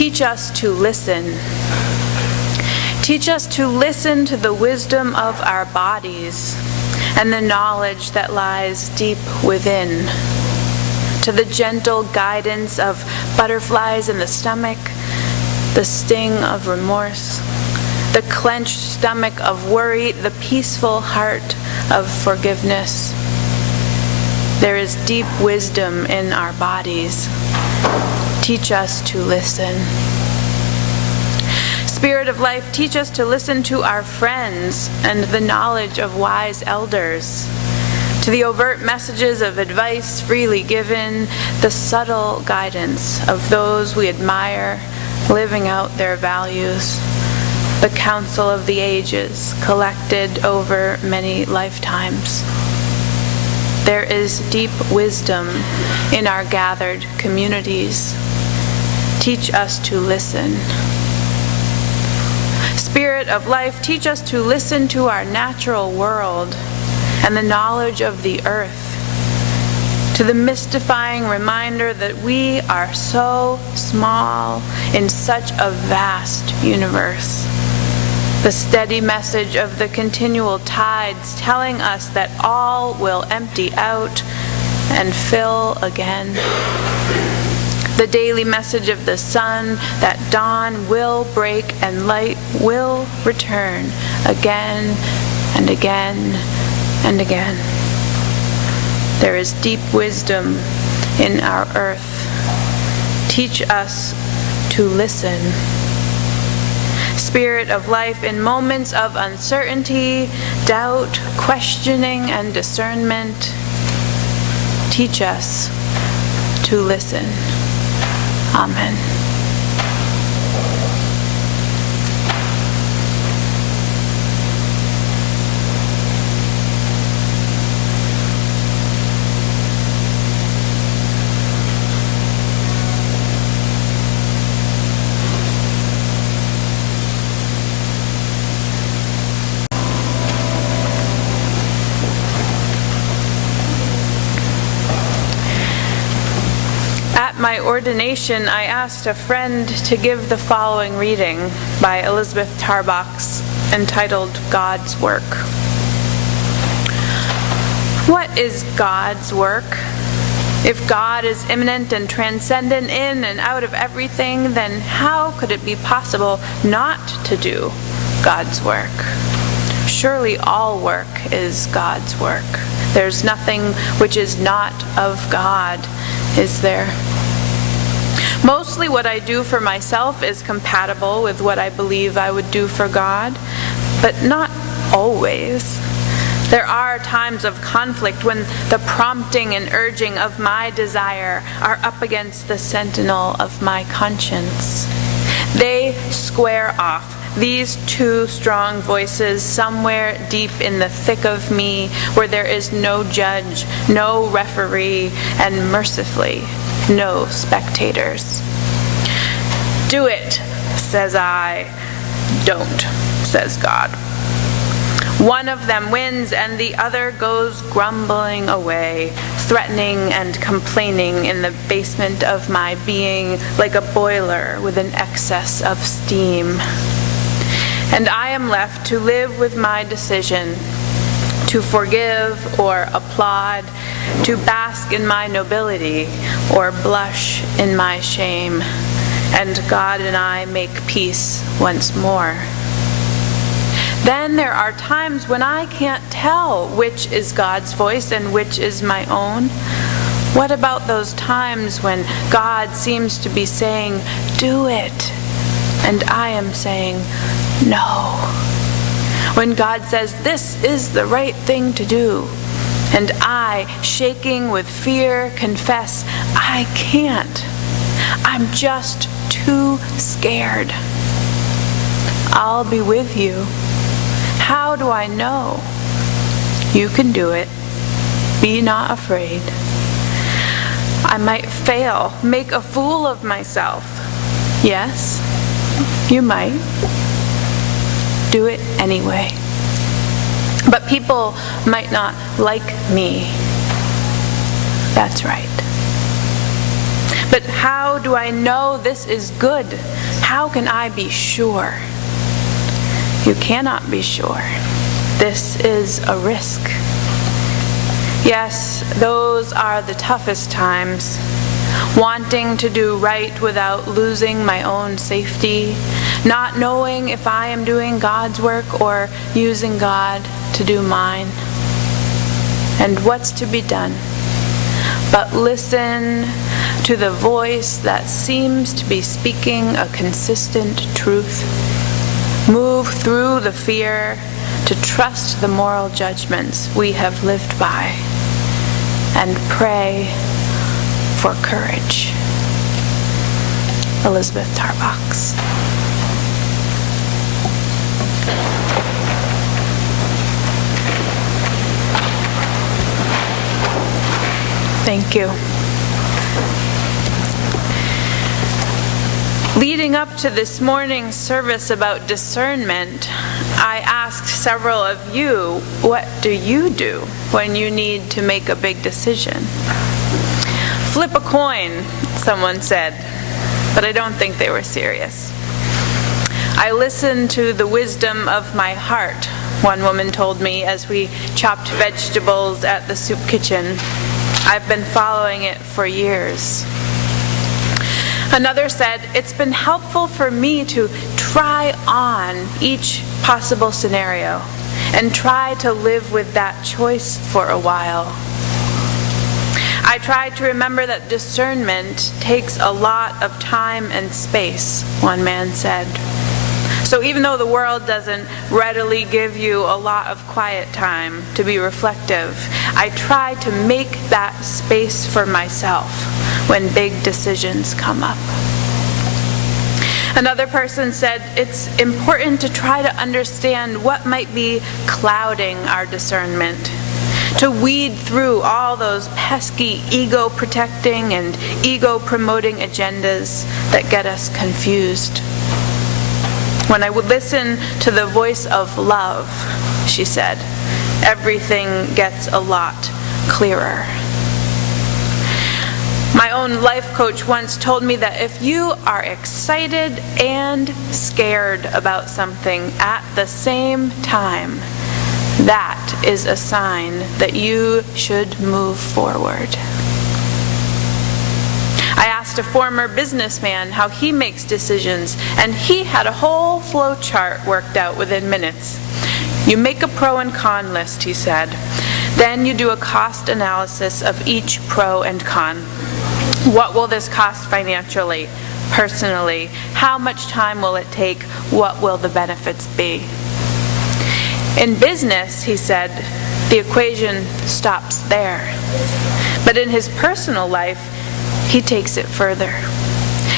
teach us to listen. Teach us to listen to the wisdom of our bodies and the knowledge that lies deep within, to the gentle guidance of butterflies in the stomach, the sting of remorse, the clenched stomach of worry, the peaceful heart of forgiveness. There is deep wisdom in our bodies. Teach us to listen. Spirit of life, teach us to listen to our friends and the knowledge of wise elders, to the overt messages of advice freely given, the subtle guidance of those we admire, living out their values, the counsel of the ages collected over many lifetimes. There is deep wisdom in our gathered communities. Teach us to listen. Spirit of life, teach us to listen to our natural world and the knowledge of the earth, to the mystifying reminder that we are so small in such a vast universe. The steady message of the continual tides telling us that all will empty out and fill again. The daily message of the sun that dawn will break and light will return again and again and again. There is deep wisdom in our earth. Teach us to listen. Spirit of life, in moments of uncertainty, doubt, questioning, and discernment, teach us to listen. Amen. At my ordination, I asked a friend to give the following reading by Elizabeth Tarbox entitled God's Work. What is God's work? If God is immanent and transcendent in and out of everything, then how could it be possible not to do God's work? Surely all work is God's work. There's nothing which is not of God, is there? Mostly what I do for myself is compatible with what I believe I would do for God, but not always. There are times of conflict when the prompting and urging of my desire are up against the sentinel of my conscience. They square off, these two strong voices, somewhere deep in the thick of me, where there is no judge, no referee, and mercifully, no spectators. Do it, says I. Don't, says God. One of them wins and the other goes grumbling away, threatening and complaining in the basement of my being like a boiler with an excess of steam. And I am left to live with my decision, to forgive or applaud, to bask in my nobility or blush in my shame. And God and I make peace once more. Then there are times when I can't tell which is God's voice and which is my own. What about those times when God seems to be saying, do it, and I am saying, no? When God says, this is the right thing to do, and I, shaking with fear, confess, I can't. I'm just too scared. I'll be with you. How do I know? You can do it. Be not afraid. I might fail, make a fool of myself. Yes, you might. Do it anyway. But people might not like me. That's right. But how do I know this is good? How can I be sure? You cannot be sure. This is a risk. Yes, those are the toughest times. Wanting to do right without losing my own safety, not knowing if I am doing God's work or using God to do mine. And what's to be done? But listen to the voice that seems to be speaking a consistent truth. Move through the fear to trust the moral judgments we have lived by, and pray for courage. Elizabeth Tarbox. Thank you. Leading up to this morning's service about discernment, I asked several of you, what do you do when you need to make a big decision? Flip a coin, someone said, but I don't think they were serious. I listened to the wisdom of my heart, one woman told me as we chopped vegetables at the soup kitchen. I've been following it for years. Another said, it's been helpful for me to try on each possible scenario and try to live with that choice for a while. I tried to remember that discernment takes a lot of time and space, one man said. So even though the world doesn't readily give you a lot of quiet time to be reflective, I try to make that space for myself when big decisions come up. Another person said it's important to try to understand what might be clouding our discernment, to weed through all those pesky ego-protecting and ego-promoting agendas that get us confused. When I would listen to the voice of love, she said, everything gets a lot clearer. My own life coach once told me that if you are excited and scared about something at the same time, that is a sign that you should move forward. I asked a former businessman how he makes decisions, and he had a whole flow chart worked out within minutes. You make a pro and con list, he said. Then you do a cost analysis of each pro and con. What will this cost financially, personally? How much time will it take? What will the benefits be? In business, he said, the equation stops there. But in his personal life, he takes it further.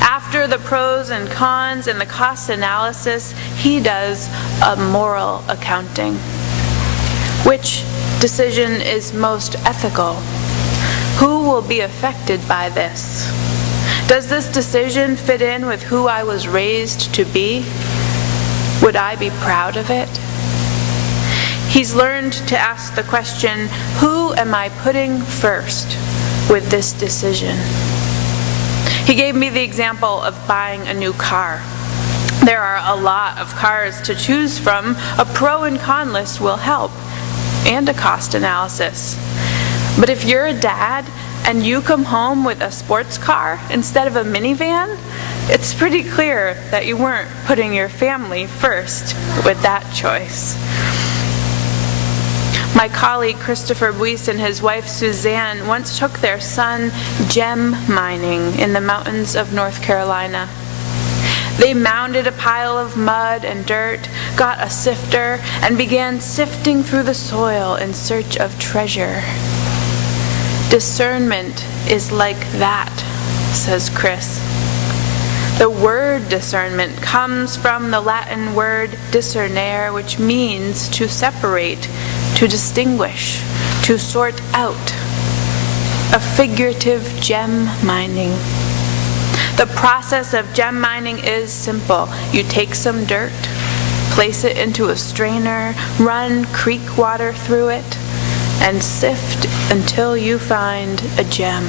After the pros and cons and the cost analysis, he does a moral accounting. Which decision is most ethical? Who will be affected by this? Does this decision fit in with who I was raised to be? Would I be proud of it? He's learned to ask the question, who am I putting first with this decision? He gave me the example of buying a new car. There are a lot of cars to choose from. A pro and con list will help, and a cost analysis. But if you're a dad and you come home with a sports car instead of a minivan, it's pretty clear that you weren't putting your family first with that choice. My colleague Christopher Buis and his wife Suzanne once took their son gem mining in the mountains of North Carolina. They mounded a pile of mud and dirt, got a sifter, and began sifting through the soil in search of treasure. Discernment is like that, says Chris. The word discernment comes from the Latin word discernere, which means to separate, to distinguish, to sort out. A figurative gem mining. The process of gem mining is simple. You take some dirt, place it into a strainer, run creek water through it, and sift until you find a gem.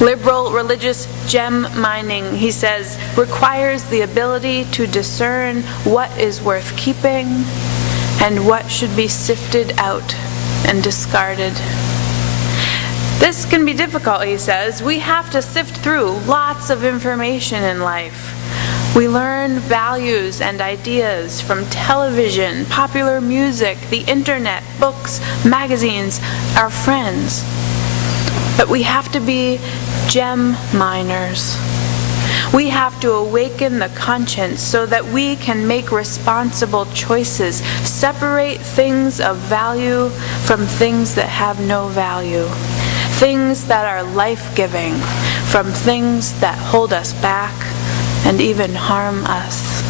Liberal religious gem mining, he says, requires the ability to discern what is worth keeping and what should be sifted out and discarded. This can be difficult, he says. We have to sift through lots of information in life. We learn values and ideas from television, popular music, the internet, books, magazines, our friends. But we have to be gem miners. We have to awaken the conscience so that we can make responsible choices, separate things of value from things that have no value, things that are life-giving from things that hold us back and even harm us.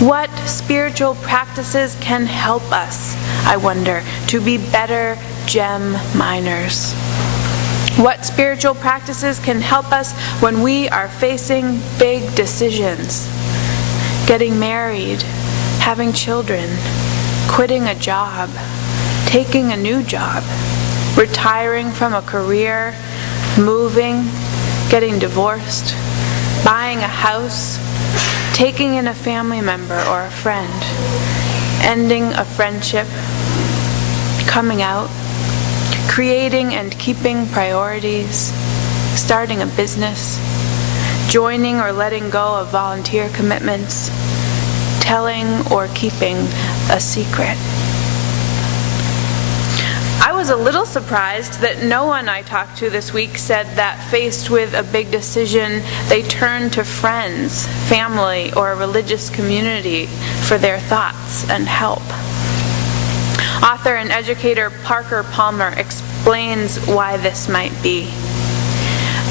What spiritual practices can help us, I wonder, to be better gem miners? What spiritual practices can help us when we are facing big decisions? Getting married, having children, quitting a job, taking a new job, retiring from a career, moving, getting divorced, buying a house, taking in a family member or a friend, ending a friendship, coming out, creating and keeping priorities, starting a business, joining or letting go of volunteer commitments, telling or keeping a secret. I was a little surprised that no one I talked to this week said that faced with a big decision, they turned to friends, family, or a religious community for their thoughts and help. Author and educator Parker Palmer explains why this might be.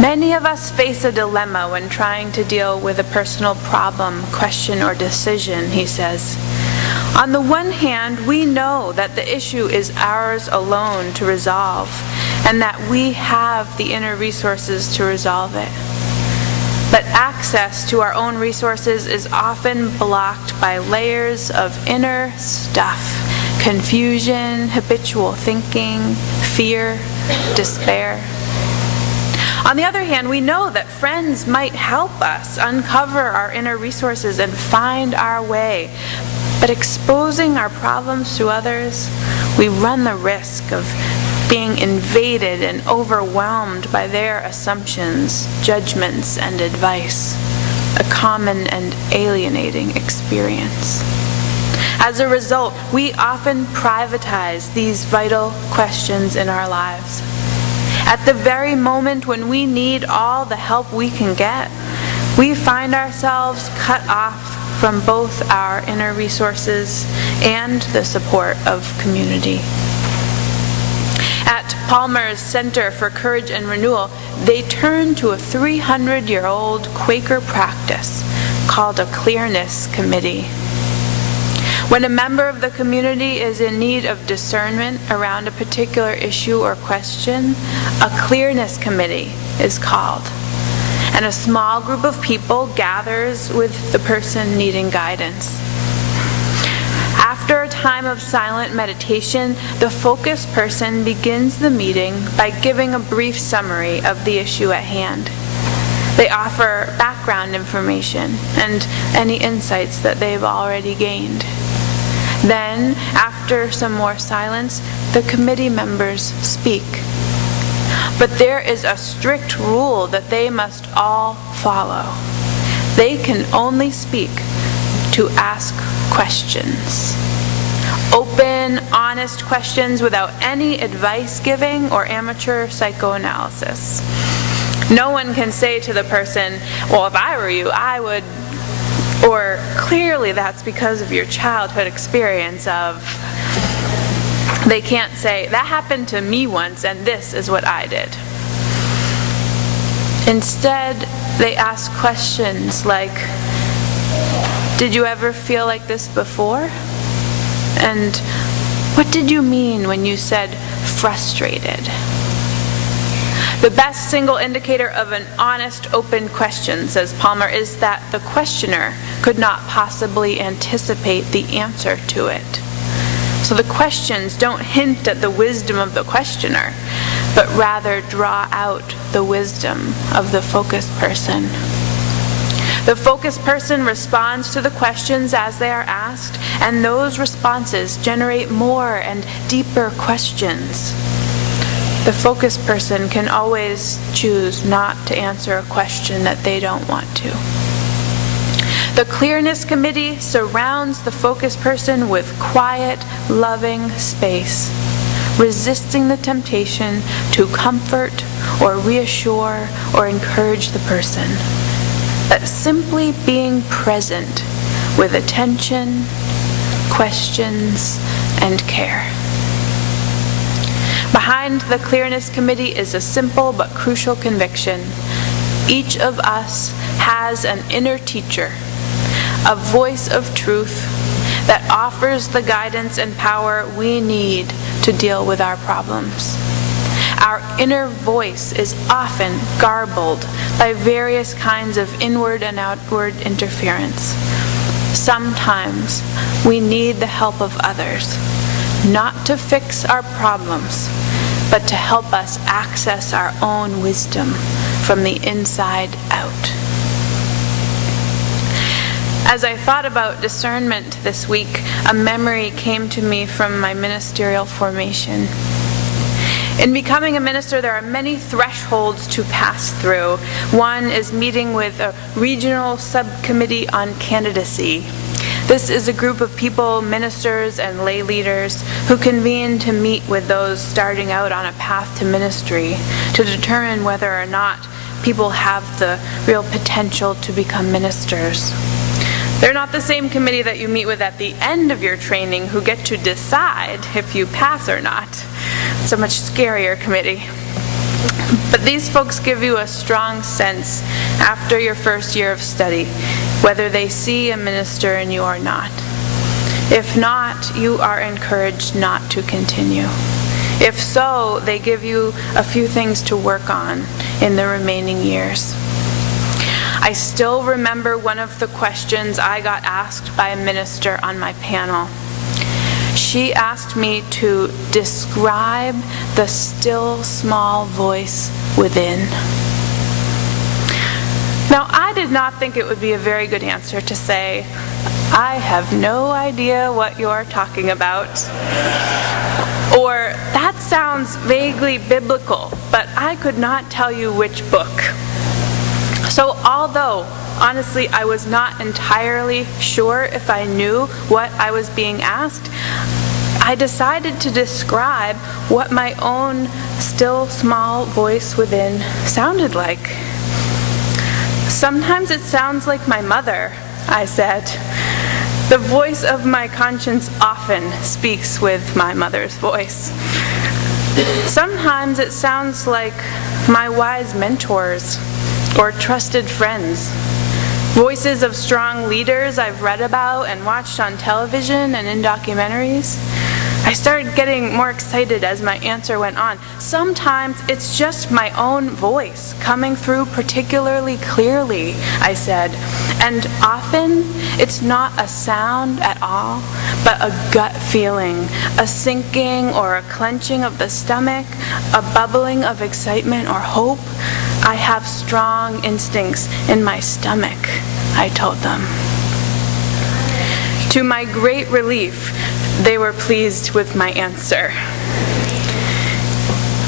Many of us face a dilemma when trying to deal with a personal problem, question, or decision, he says. On the one hand, we know that the issue is ours alone to resolve, and that we have the inner resources to resolve it. But access to our own resources is often blocked by layers of inner stuff, confusion, habitual thinking, fear, despair. On the other hand, we know that friends might help us uncover our inner resources and find our way. But exposing our problems to others, we run the risk of being invaded and overwhelmed by their assumptions, judgments, and advice, a common and alienating experience. As a result, we often privatize these vital questions in our lives. At the very moment when we need all the help we can get, we find ourselves cut off from both our inner resources and the support of community. At Palmer's Center for Courage and Renewal, they turn to a 300-year-old Quaker practice called a clearness committee. When a member of the community is in need of discernment around a particular issue or question, a clearness committee is called, and a small group of people gathers with the person needing guidance. After a time of silent meditation, the focused person begins the meeting by giving a brief summary of the issue at hand. They offer background information and any insights that they've already gained. Then, after some more silence, the committee members speak. But there is a strict rule that they must all follow. They can only speak to ask questions. Open, honest questions without any advice giving or amateur psychoanalysis. No one can say to the person, well, if I were you, I would, or clearly that's because of your childhood experience of. They can't say, that happened to me once and this is what I did. Instead, they ask questions like, did you ever feel like this before? And what did you mean when you said frustrated? The best single indicator of an honest, open question, says Palmer, is that the questioner could not possibly anticipate the answer to it. So the questions don't hint at the wisdom of the questioner. but rather draw out the wisdom of the focused person. The focused person responds to the questions as they are asked, and those responses generate more and deeper questions. The focused person can always choose not to answer a question that they don't want to. The clearness committee surrounds the focused person with quiet, loving space, resisting the temptation to comfort or reassure or encourage the person, but simply being present with attention, questions, and care. Behind the clearness committee is a simple but crucial conviction. Each of us has an inner teacher, a voice of truth that offers the guidance and power we need to deal with our problems. Our inner voice is often garbled by various kinds of inward and outward interference. Sometimes we need the help of others, not to fix our problems, but to help us access our own wisdom from the inside out. As I thought about discernment this week, a memory came to me from my ministerial formation. In becoming a minister, there are many thresholds to pass through. One is meeting with a regional subcommittee on candidacy. This is a group of people, ministers and lay leaders, who convene to meet with those starting out on a path to ministry to determine whether or not people have the real potential to become ministers. They're not the same committee that you meet with at the end of your training who get to decide if you pass or not. It's a much scarier committee. But these folks give you a strong sense after your first year of study whether they see a minister in you or not. If not, you are encouraged not to continue. If so, they give you a few things to work on in the remaining years. I still remember one of the questions I got asked by a minister on my panel. She asked me to describe the still small voice within. Now, I did not think it would be a very good answer to say, I have no idea what you're talking about. Or, that sounds vaguely biblical, but I could not tell you which book. So although, honestly, I was not entirely sure if I knew what I was being asked, I decided to describe what my own still small voice within sounded like. Sometimes it sounds like my mother, I said. The voice of my conscience often speaks with my mother's voice. Sometimes it sounds like my wise mentors or trusted friends, voices of strong leaders I've read about and watched on television and in documentaries. I started getting more excited as my answer went on. Sometimes it's just my own voice coming through particularly clearly, I said. And often it's not a sound at all, but a gut feeling, a sinking or a clenching of the stomach, a bubbling of excitement or hope. I have strong instincts in my stomach, I told them. To my great relief, they were pleased with my answer.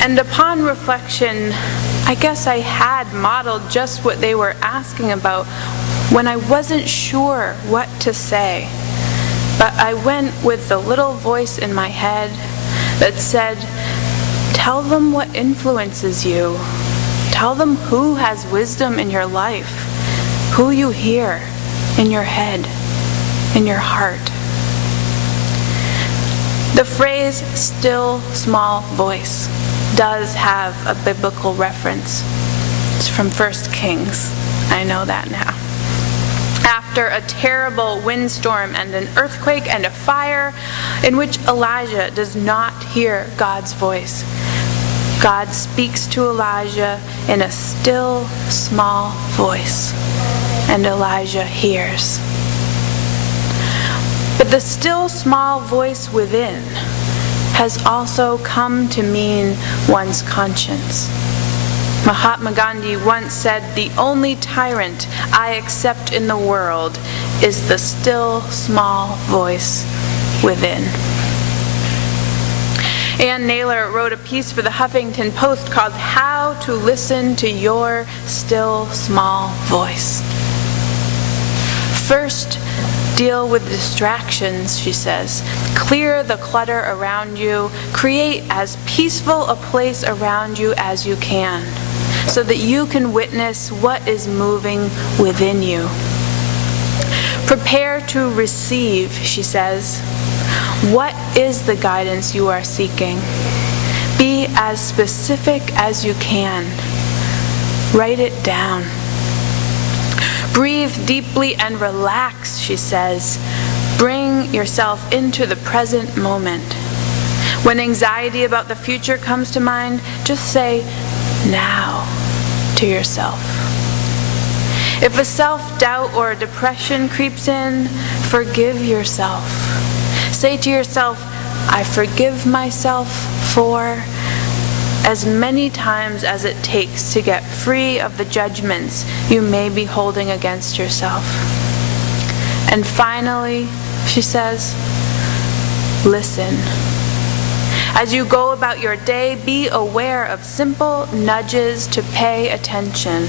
And upon reflection, I guess I had modeled just what they were asking about when I wasn't sure what to say. But I went with the little voice in my head that said, tell them what influences you. Tell them who has wisdom in your life, who you hear in your head, in your heart. The phrase, still small voice, does have a biblical reference. It's from 1 Kings. I know that now. After a terrible windstorm and an earthquake and a fire in which Elijah does not hear God's voice, God speaks to Elijah in a still small voice, and Elijah hears. But the still small voice within has also come to mean one's conscience. Mahatma Gandhi once said, "The only tyrant I accept in the world is the still, small voice within." Ann Naylor wrote a piece for the Huffington Post called "How to Listen to Your Still, Small Voice." First, deal with distractions, she says. Clear the clutter around you. Create as peaceful a place around you as you can, so that you can witness what is moving within you. Prepare to receive, she says. What is the guidance you are seeking? Be as specific as you can. Write it down. Breathe deeply and relax, she says. Bring yourself into the present moment. When anxiety about the future comes to mind, just say, "Now," to yourself. If a self-doubt or a depression creeps in, forgive yourself. Say to yourself, "I forgive myself for," as many times as it takes to get free of the judgments you may be holding against yourself. And finally, she says, listen. As you go about your day, be aware of simple nudges to pay attention.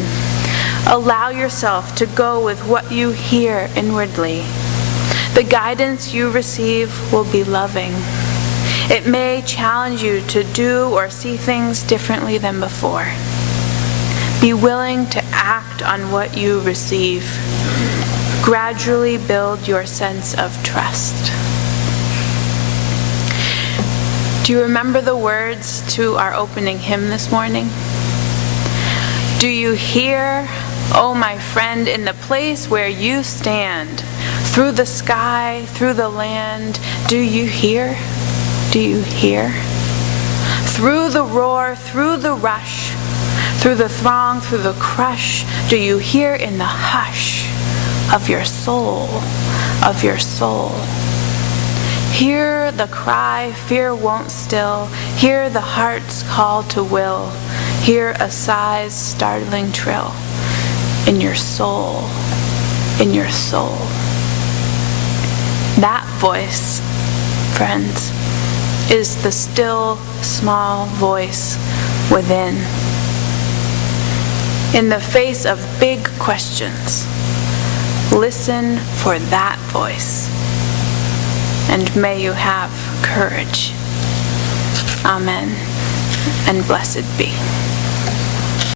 Allow yourself to go with what you hear inwardly. The guidance you receive will be loving. It may challenge you to do or see things differently than before. Be willing to act on what you receive. Gradually build your sense of trust. Do you remember the words to our opening hymn this morning? Do you hear, oh my friend, in the place where you stand, through the sky, through the land, do you hear? Do you hear? Through the roar, through the rush, through the throng, through the crush, do you hear in the hush of your soul, of your soul? Hear the cry fear won't still. Hear the heart's call to will. Hear a sigh's startling trill in your soul, in your soul. That voice, friends, is the still, small voice within. In the face of big questions, listen for that voice, and may you have courage. Amen, and blessed be.